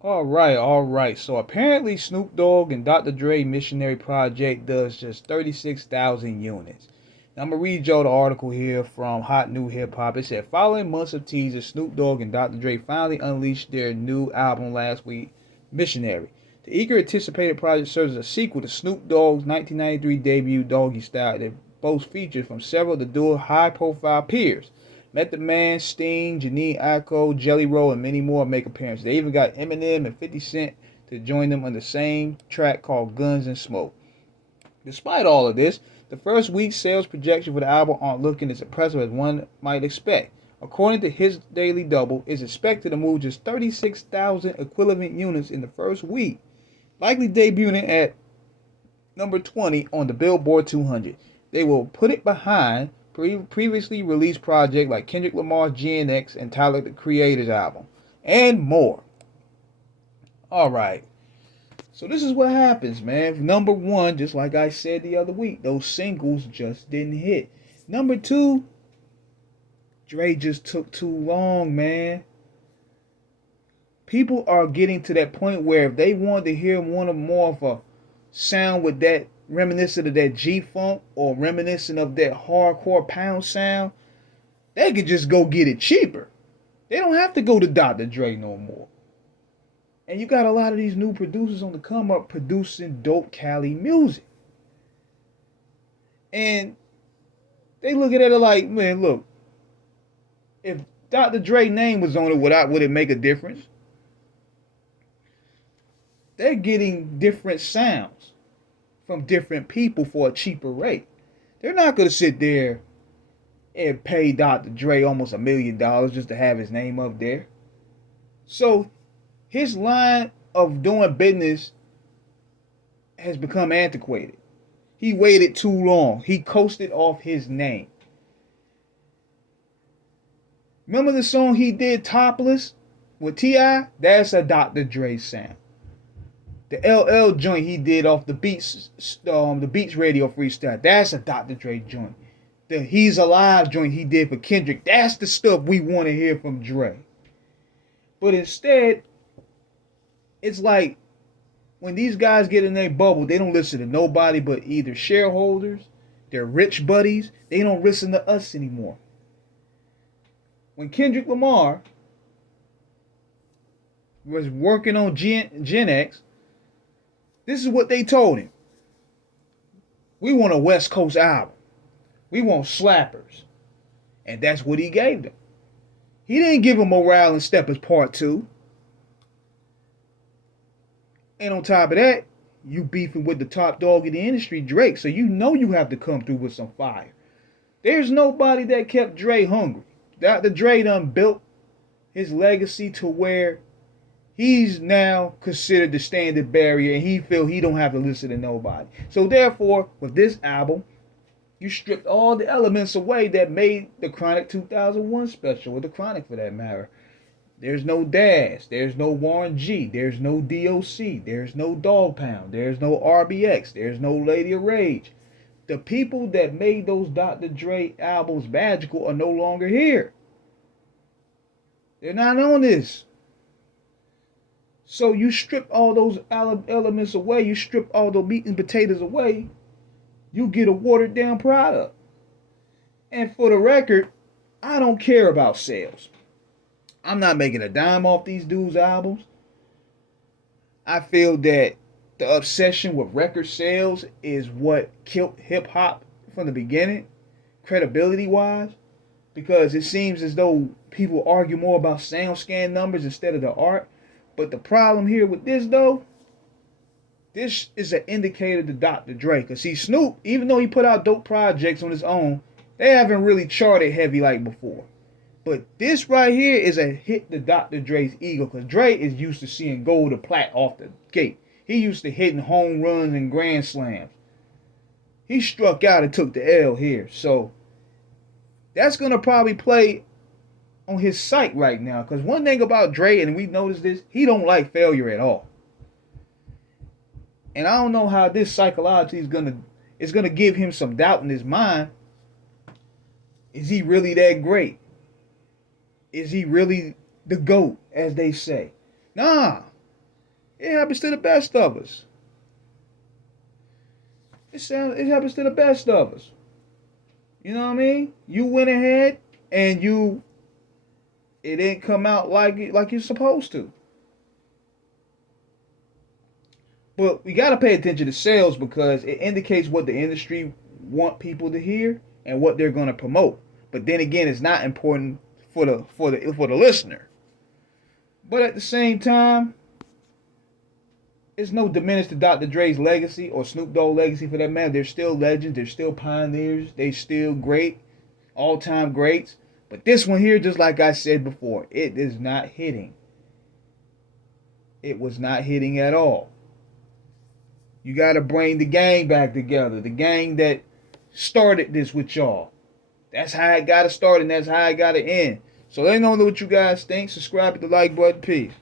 All right. So apparently Snoop Dogg and Dr. Dre Missionary Project does just 36,000 units. Now I'm gonna read y'all the article here from Hot New Hip Hop. It said, following months of teasers, Snoop Dogg and Dr. Dre finally unleashed their new album last week, Missionary. The eager anticipated project serves as a sequel to Snoop Dogg's 1993 debut Doggy Style that boasts features from several of the duo's high-profile peers. Method Man, Sting, Janine Aiko, Jelly Roll, and many more make appearances. They even got Eminem and 50 Cent to join them on the same track called Guns and Smoke. Despite all of this, the first week's sales projections for the album aren't looking as impressive as one might expect. According to his Daily Double, it's expected to move just 36,000 equivalent units in the first week, likely debuting at number 20 on the Billboard 200. They will put it behind previously released projects like Kendrick Lamar's GNX and Tyler the Creator's album, and more. All right. So this is what happens, man. Number one, just like I said the other week, those singles just didn't hit. Number two, Dre just took too long, man. People are getting to that point where if they want to hear one of more of a sound with that reminiscent of that G-Funk or reminiscent of that hardcore pound sound, they could just go get it cheaper. They don't have to go to Dr. Dre no more. And you got a lot of these new producers on the come up producing dope Cali music. And they look at it like, man, look, if Dr. Dre's name was on it, would it make a difference? They're getting different sounds from different people for a cheaper rate. They're not going to sit there and pay Dr. Dre almost $1 million just to have his name up there. So his line of doing business has become antiquated. He waited too long. He coasted off his name. Remember the song he did, Topless, with T.I.? That's a Dr. Dre sound. The LL joint he did off the Beats Radio freestyle, that's a Dr. Dre joint. The He's Alive joint he did for Kendrick, that's the stuff we want to hear from Dre. But instead, it's like when these guys get in their bubble, they don't listen to nobody but either shareholders, their rich buddies. They don't listen to us anymore. When Kendrick Lamar was working on Gen X, this is what they told him. We want a West Coast album. We want slappers. And that's what he gave them. He didn't give him Morale and Steppers Part 2. And on top of that, you beefing with the top dog in the industry, Drake. So you know you have to come through with some fire. There's nobody that kept Dre hungry. Dr. Dre done built his legacy to where he's now considered the standard barrier and he feel he don't have to listen to nobody. So therefore, with this album, you stripped all the elements away that made the Chronic 2001 special, or the Chronic for that matter. There's no Daz, there's no Warren G, there's no DOC, there's no Dog Pound, there's no RBX, there's no Lady of Rage. The people that made those Dr. Dre albums magical are no longer here. They're not on this. So you strip all those elements away, you strip all the meat and potatoes away, you get a watered down product. And for the record, I don't care about sales. I'm not making a dime off these dudes' albums. I feel that the obsession with record sales is what killed hip hop from the beginning, credibility wise, because it seems as though people argue more about sound scan numbers instead of the art. But the problem here with this, though, this is an indicator to Dr. Dre. Because see, Snoop, even though he put out dope projects on his own, they haven't really charted heavy like before. But this right here is a hit to Dr. Dre's ego. Because Dre is used to seeing gold or plat off the gate. He used to hitting home runs and grand slams. He struck out and took the L here. So that's going to probably play on his site right now. Because one thing about Dre, and we noticed this, he don't like failure at all. And I don't know how this psychologically is gonna give him some doubt in his mind. Is he really that great? Is he really the GOAT, as they say? Nah. It happens to the best of us. It happens to the best of us. You know what I mean? You went ahead and it didn't come out like you're supposed to. But we gotta pay attention to sales because it indicates what the industry want people to hear and what they're gonna promote. But then again, it's not important for the listener. But at the same time, it's no diminish to Dr. Dre's legacy or Snoop Dogg legacy for that matter. They're still legends. They're still pioneers. They still great, all-time greats. But this one here, just like I said before, it is not hitting. It was not hitting at all. You got to bring the gang back together. The gang that started this with y'all. That's how it got to start and that's how it got to end. So let me know what you guys think. Subscribe, hit the like button. Peace.